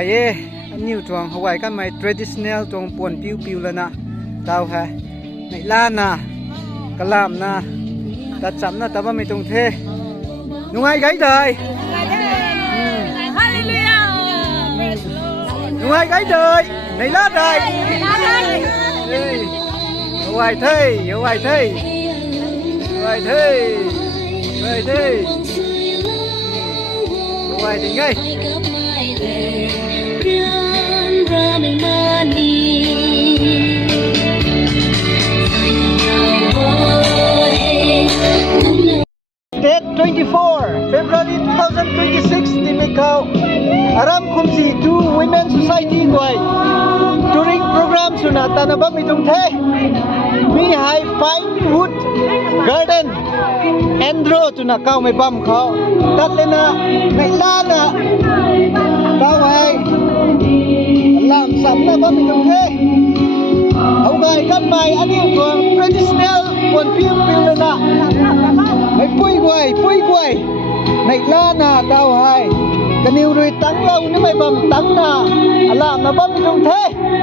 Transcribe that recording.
Hawaii anh nhiều tuồng Hawaii cái mày traditional tuồng buồn piu piu lên nè tao hay mày lan nè cả làm nè ta chấm nè ta bao mày tuồng thế đúng ai gáy đời đúng ai gáy đời này lát đời Hawaii thế Hawaii thế Hawaii thế Hawaii thế Hawaii thì ngay 24 February 2026 di Macau Aram Kumsi 2 Women Society Guay Touring program sunata na ba mitong the Mi High Fine Wood Garden Endro tu na kau may bam kau Tate na may lana Kau hay Alam sam na ba mitong the Hau gai kan mai ani tuang traditional Pon piu piu na May puy guay May lana tao hay Kaniw rui tang lau ni may bam tang na Alam na ba mitong the